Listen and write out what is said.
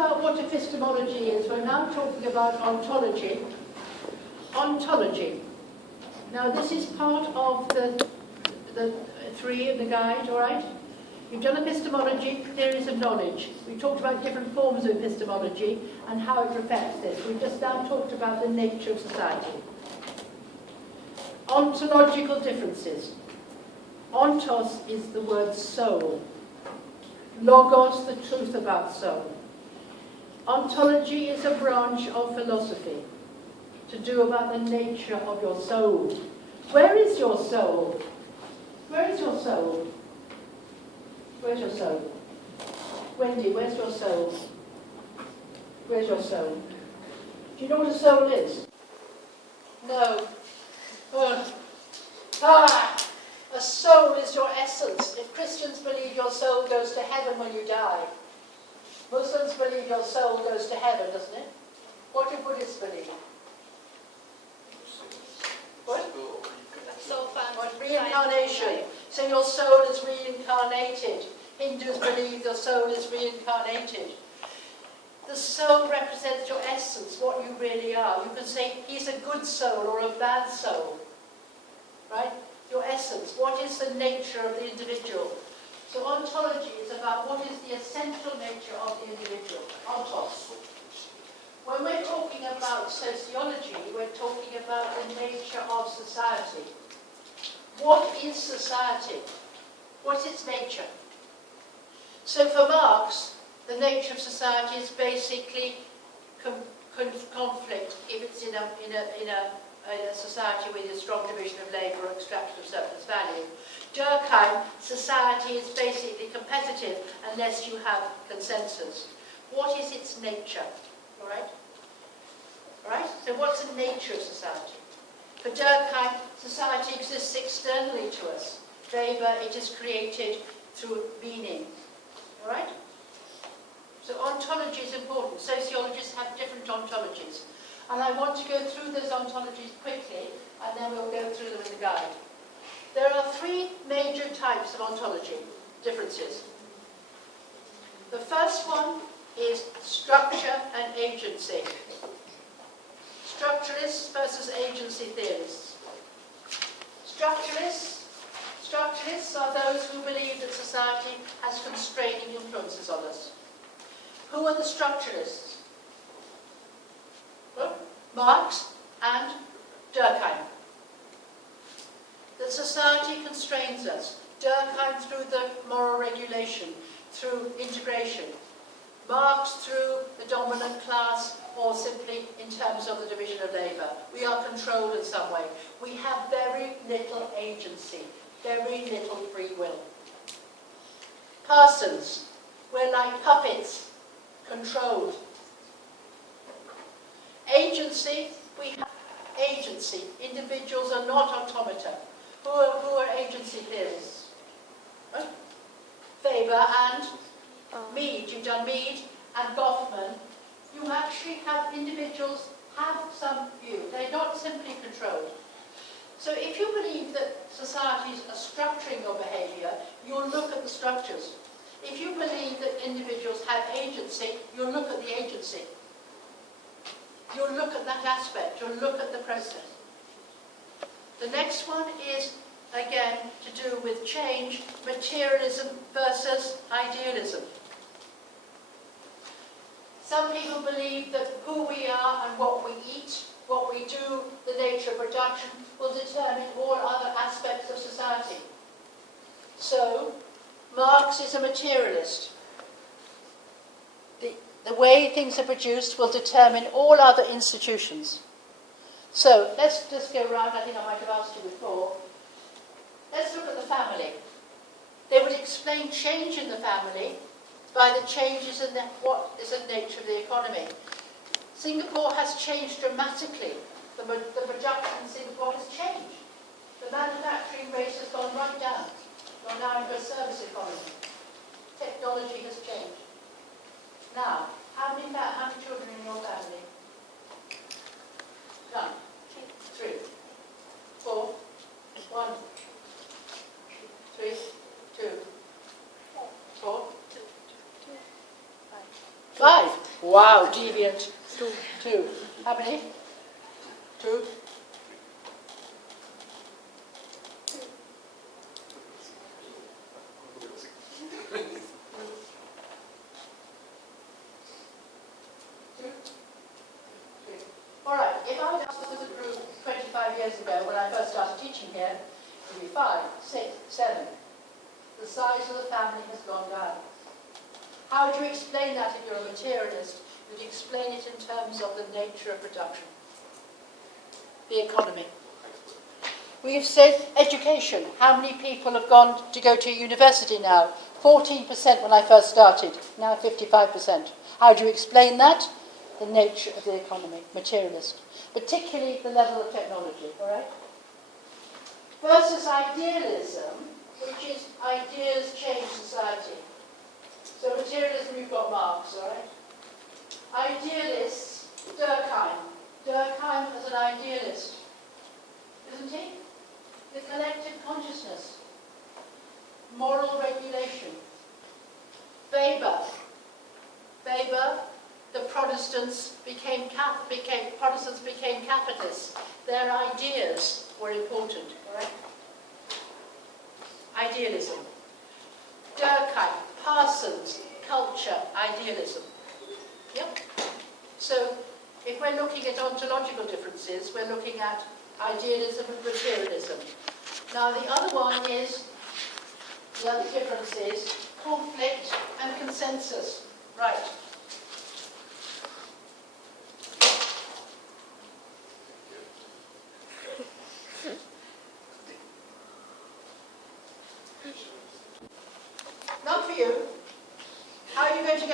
about what epistemology is, we're now talking about ontology. Ontology. Now this is part of the 3 in the guide, all right? You've done epistemology, theories of knowledge. We talked about different forms of epistemology and how it affects this. We've just now talked about the nature of society. Ontological differences. Ontos is the word soul. Logos, the truth about soul. Ontology is a branch of philosophy to do about the nature of your soul. Where is your soul? Where is your soul? Where's your soul? Wendy, where's your soul? Where's your soul? Do you know what a soul is? No. A soul is your essence. If Christians believe your soul goes to heaven when you die, Muslims believe your soul goes to heaven, doesn't it? What do Buddhists believe? What? Soul found. What? Reincarnation. So your soul is reincarnated. Hindus believe your soul is reincarnated. The soul represents your essence, what you really are. You can say he's a good soul or a bad soul. Right? Your essence. What is the nature of the individual? So ontology is about what is the essential nature of the individual. Ontos. When we're talking about sociology, we're talking about the nature of society. What is society? What's its nature? So for Marx, the nature of society is basically conflict if it's in a society with a strong division of labour or extraction of surplus value. Durkheim, society is basically competitive unless you have consensus. What is its nature? All right? All right? So what's the nature of society? For Durkheim, society exists externally to us. Weber, it is created through meaning. All right? So ontology is important. Sociologists have different ontologies. And I want to go through those ontologies quickly, and then we'll go through them in the guide. There are 3 major types of ontology differences. The first one is structure and agency. Structuralists versus agency theorists. Structuralists are those who believe that society has constraining influences on us. Who are the structuralists? Well, Marx and Durkheim. That society constrains us. Durkheim through the moral regulation, through integration. Marx through the dominant class, or simply in terms of the division of labour. We are controlled in some way. We have very little agency, very little free will. Persons, we're like puppets, controlled. Agency, we have agency. Individuals are not automata. Who are agency theorists? Right? Weber and Mead. You've done Mead and Goffman. You actually have individuals have some view. They're not simply controlled. So if you believe that societies are structuring your behaviour, you'll look at the structures. If you believe that individuals have agency, you'll look at the agency. You'll look at that aspect. You'll look at the process. The next one is, again, to do with change, materialism versus idealism. Some people believe that who we are and what we eat, what we do, the nature of production, will determine all other aspects of society. So, Marx is a materialist. The way things are produced will determine all other institutions. So, let's just go around. I think I might have asked you before. Let's look at the family. They would explain change in the family by the changes in what is the nature of the economy. Singapore has changed dramatically. The production in Singapore has changed. The manufacturing rate has gone right down. We're now into a service economy. Technology has changed. Now, how many children in your family? None. 3. 4. 1. 3. 2. 4. 5. Wow, deviant. Two. How many? Two. All right, if I had asked the group 25 years ago when I first started teaching here, it would be 5, 6, 7. The size of the family has gone down. How do you explain that if you're a materialist? Would you explain it in terms of the nature of production? The economy. We've said education. How many people have gone to go to university now? 14% when I first started, now 55%. How do you explain that? The nature of the economy, materialist. Particularly the level of technology, all right? Versus idealism, which is ideas change society. So materialism, you've got Marx, all right? Idealists, Durkheim. Durkheim as an idealist, isn't he? The collective consciousness, moral regulation. Weber, the Protestants became capitalists. Their ideas were important, all right? Idealism. Durkheim, Parsons, culture, idealism. Yep. So, if we're looking at ontological differences, we're looking at idealism and materialism. Now, the other difference is conflict and consensus. Right.